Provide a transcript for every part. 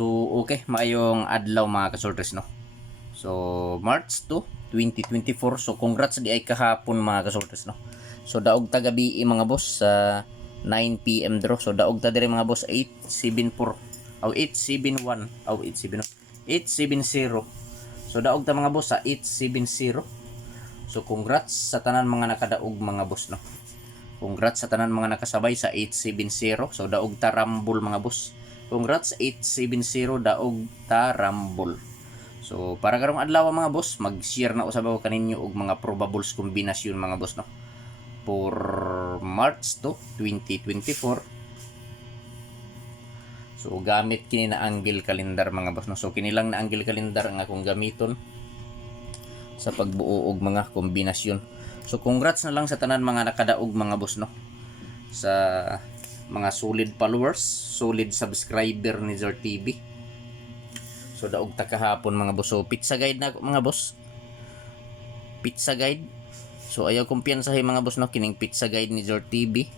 So, okay, maayong adlaw mga kasoltres, no? So, March 2, 2024. So, congrats di ay kahapon mga kasoltres, no? So, daog tagabi mga boss sa 9 PM draw. So, daog ta dire mga boss 874 aw 871 aw 870 870. So, daog ta mga boss sa 870. So, congrats sa tanan mga nakadaog mga boss, no? Congrats sa tanan mga nakasabay sa 870. So, daog ta rumble mga boss. Congrats 870 daog ta rumble. So para karong adlaw mga boss, mag-share na usab ako kaninyo og mga probables kombinasyon mga boss, no. For March 2, 2024. So gamit kini na angle calendar mga boss, no. So kini lang na angle calendar ang akong gamiton sa pagbuo og mga kombinasyon. So congrats na lang sa tanan mga nakadaog mga boss, no. Sa mga solid followers, solid subscriber ni Zor TV. So daog ta kahapon mga boss. So pizza guide na ako mga boss. Pizza guide. So ayaw kumpiyansahin mga boss, no, kining pizza guide ni Zor TV.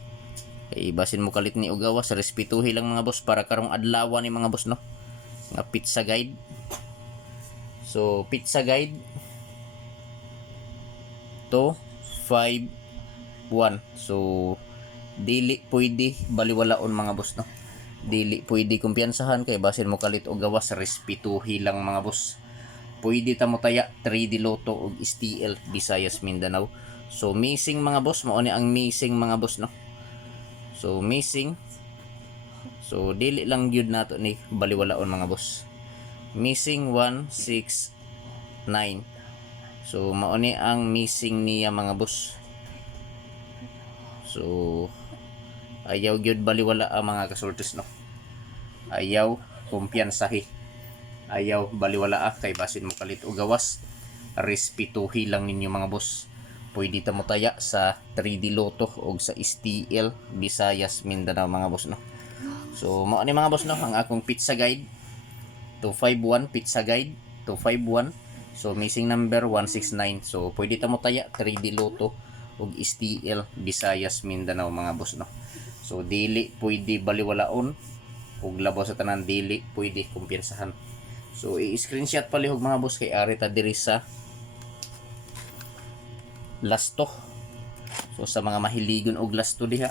Kay basin mo kalit ni ugawas, respetuhi lang mga boss para karong adlaw ni mga boss, no. Nga pizza guide. So pizza guide 251. So dili pwede baliwalaon mga boss, no. Dili pwede kumpiyansahan kay basin mo kalit og gawas, respetuhi lang mga boss. Pwede ta mo taya 3D Lotto og STL Visayas Mindanao. So missing mga boss, mao ni ang missing mga boss, no. So missing. So dili lang gyud nato ni baliwalaon mga boss. Missing 169. So mao ni ang missing niya mga boss. So ayaw gyud baliwala ang mga kasultis, no. Ayaw kumpiyansahi. Ayaw baliwala kay basin mo kalit og gawas. Respetuhi lang ninyo mga boss. Pwede ta mo taya sa 3D Lotto og sa STL Visayas Mindanao mga boss, no. So mao ni mga boss, no, ang akong pizza guide 251 pizza guide 251. So missing number 169. So pwede ta mo taya 3D Lotto og STL Visayas Mindanao mga boss, no. So dili pwede baliwalaon ug labaw sa tanan, dili pwede kumpiyansahan. So i-screenshot palihog mga boss kay ari ta diri sa lasto. So sa mga mahiligon og lasto diha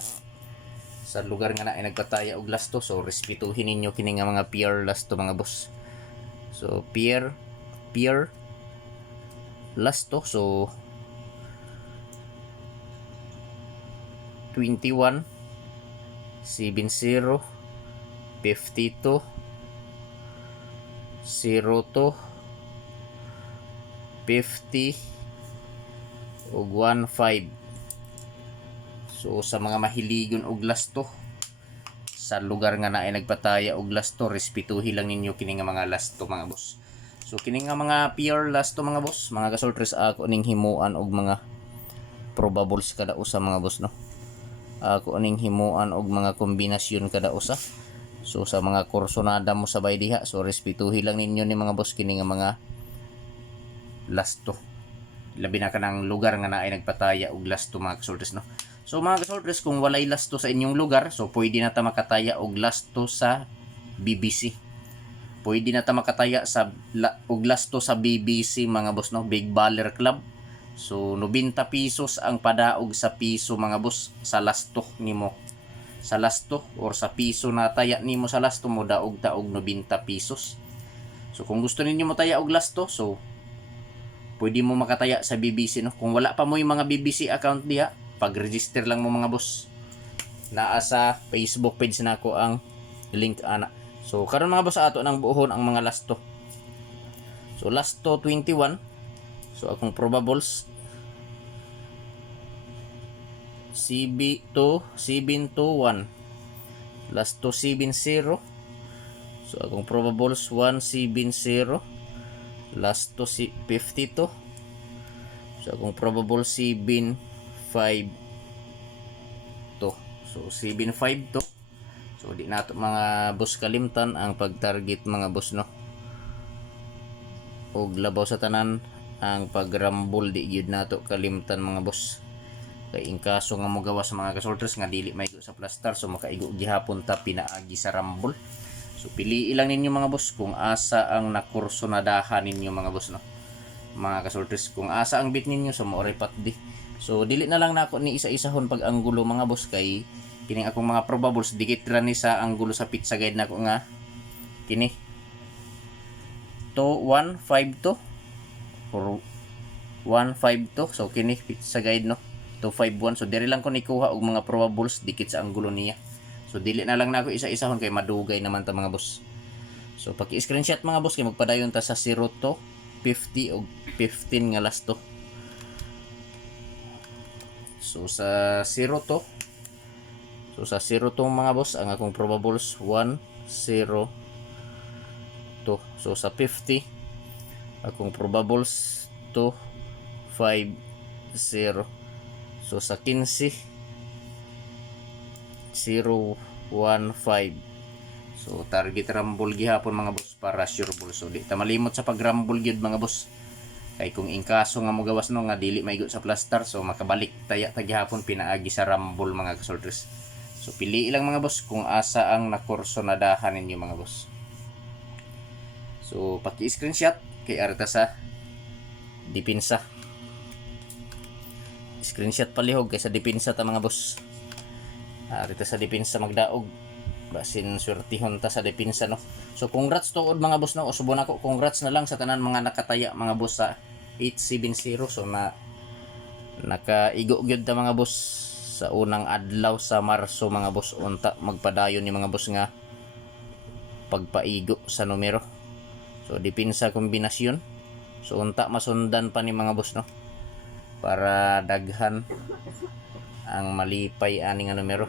sa lugar nga na ay nagpataya og lasto, so respetuhin ninyo kini nga mga pure lasto mga boss. So pure lasto. So 21 70 52 02 50 ug 15. So sa mga mahiligon og lasto sa lugar nga na ay nagpataya og lasto, respetuhi lang ninyo kini nga mga lasto mga boss. So kini nga mga pure lasto mga boss, mga kasoltres, ako ning himuan og mga probables kada usa mga boss, no. Ako ning himuan og mga kombinasyon kada usa. So sa mga kursonada mo sabay diha, so respetuhi lang ninyo ni mga boss kini nga mga lasto. Labi na kanang lugar nga na ay nagpataya og lasto mga kasoltres, no. So mga kasoltres, kung walay lasto sa inyong lugar, so pwede na ta makataya og lasto sa BBC. Pwede na ta makataya sa og lasto sa BBC mga boss, no, Big Baller Club. So 90 pesos ang padaog sa piso mga boss sa lasto nimo. Sa lasto or sa piso na taya nimo sa lasto mo, daog ta og 90 pesos. So kung gusto ninyo mo taya og lasto, so pwede mo makataya sa BBC, no. Kung wala pa mo yung mga BBC account diha, pag-register lang mo mga boss. Naa sa Facebook page na ako ang link ana. So karon mga boss, ato nang buohon ang mga lasto. So lasto 21. So akong probables CB2 721 lasto 70. So akong probables 170 lasto 52. So akong probable 752. So 752. So di nato mga boss kalimtan ang pag-target mga boss, no. Og labaw sa tanan ang pagrambol, di gyud nato kalimtan mga boss. Kay in kaso nga mo gawa sa mga kasoltres nga dili maigo sa plastar, so makaigo gihapon ta pinaagi sa rambol. So piliin lang ninyo mga boss kung asa ang nakursonadahan ninyo mga boss, no. Mga kasultres, kung asa ang bit ninyo sa maoray patdi. So dili na lang nako ni isa-isahon pag anggulo mga boss, kay kining akong mga probables dikit ra ni sa anggulo sa pizza guide nako nga kini 2152 or 152. So kini pizza guide, no, 251. So diri lang ko ni kuha og mga probables dikit sa anggulo niya. So dili na lang nako isa-isahon kay madugay naman ta mga boss. So paki-screenshot mga boss kay magpadayon ta sa 0 to 50 o 15 nga last to. So sa 0 to mga boss ang akong probables 1 0 2. So sa 50 akong probables 2 5 0. So sa 15 0 1 5. So target rumble gihapon mga boss para sure ball. So di ta malimot sa pag-rumble gyud mga boss. Kay kung ingkaso nga mo gawas no nga dili maigo sa plaster, so makabalik taya ta gihapon pinaagi sa rumble mga kasoltres. So pili lang mga boss kung asa ang nakursonadahan ninyo mga boss. So paki-screenshot kay arta sa depensa. Screenshot palihog kay sa depensa ta mga boss. Arita sa depensa magdaog. Basin swertihon ta sa depensa, no. So congrats tuod mga boss, no. Usubon ako congrats na lang sa tanan mga nakataya mga boss sa 870. So na nakaigo gyud ta mga boss sa unang adlaw sa Marso mga boss. Unta magpadayon ni mga boss nga pagpaigo sa numero. So depensa kombinasyon. So unta masundan pa ni mga boss, no, para daghan ang malipay ani nga numero.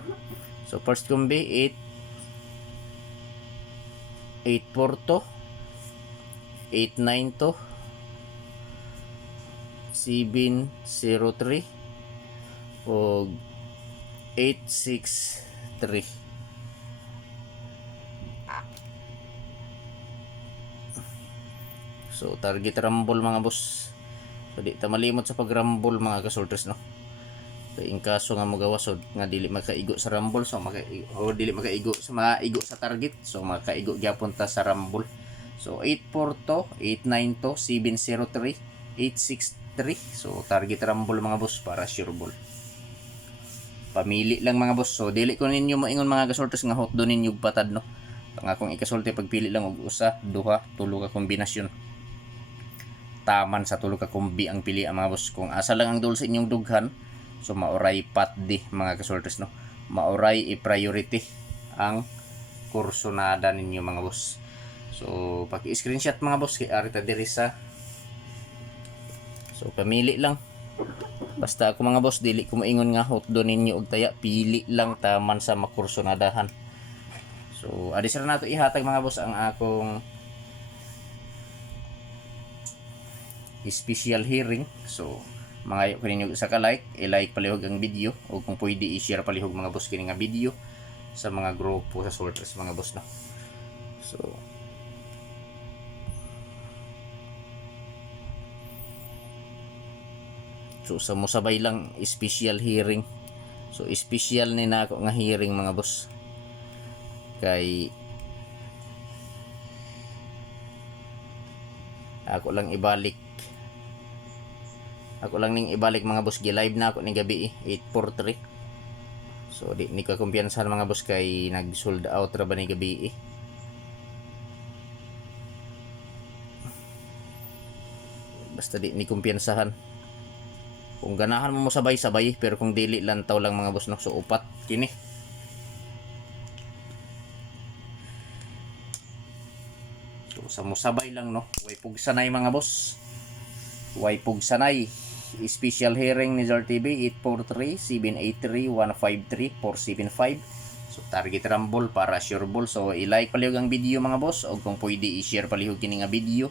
So first combi 8 to 8 to 703 o 863. So target rumble mga boss. So di ta malimot sa pag-rumble mga kasoltres, no. So in kaso nga magawa so nga dili makaigo sa rumble, so dili makaigo sa maigo sa target, so makaigo gyapon ta sa rumble. So 84 to 89 to 703 863. So target rumble mga boss para sure ball. Pamili lang mga boss. So dili ko ninyo moingon mga kasoltres nga hot do ninyo patad, no. Ang akong ikasulti pagpili lang og usa, duha, tulo ka kombinasyon. Taman sa tulo ka kombi ang pili ang mga boss. Kung asa lang ang dul sa inyong dughan, so maoray patdi mga kasoltres, no. Maoray i-priority ang kursonada ninyo mga boss. So paki-screenshot mga boss kay arita diri sa. So pamili lang. Basta ako mga boss dili ko maingon nga hot do ninyo og taya, pili lang taman sa makursonadahan. So adi sira nato ihatag mga boss ang akong special hearing. So mangayo ko ninyo sa ka-like, i-like palihog ang video, o kung pwede i-share palihog mga boss kini nga video sa mga grupo sa sorters mga boss, no. So sa musabay lang special hearing. So special ni na ako nga hearing mga boss. Kay ako lang ning ibalik mga boss, gi-live na ako ni gabi 8:43. So di ni ka kumpiyansahan mga boss kay nag-sold out ra ba ni gabi. Basta di ni kumpiyansahan. Kung ganahan mo sabay-sabay, pero kung dili lantaw lang mga boss, no. So upat kini. So sa musabay lang, no. Way pugsanay mga boss. Way pugsanay. Special hearing ni Zar TV 843-783-153-475. So target rumble para sure ball. So i-like palihog ang video mga boss, o kung pwede i-share palihog kini nga video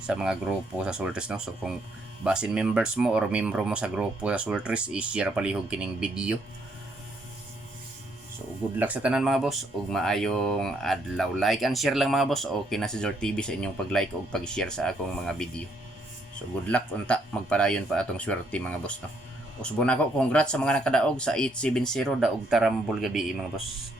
sa mga grupo sa Sulters, no. So kung basin members mo or membro mo sa grupo sa Sulters, i-share palihog kining video. So good luck sa tanan mga boss, ug maayong adlaw. Like and share lang mga boss. Okay na si Zar TV sa inyong pag-like ug pag-share sa akong mga video. So good luck unta, magpadayon pa atong swerte mga boss, no. Usbon ako, congrats sa mga nakadaog sa 870 daog tarambol gabi mga boss.